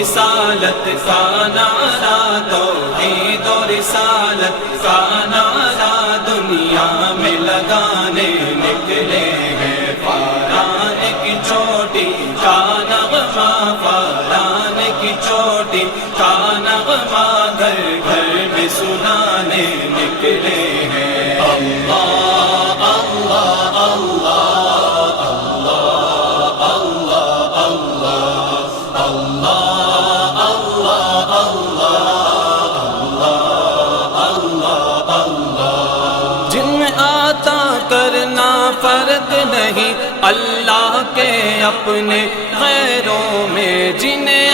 رسالت کا نعرہ، توحید و رسالت کا نعرہ دنیا میں لگانے نکلے ہیں۔ فاران کی چوٹی کا نغمہ، فاران کی چوٹی کا نغمہ گھر گھر میں سنانے نکلے ہیں۔ اللہ اللہ اللہ اللہ اللہ اللہ اللہ اللہ اللہ۔ جن میں عطا کرنا فرق نہیں اللہ کے اپنے، غیروں میں جنہیں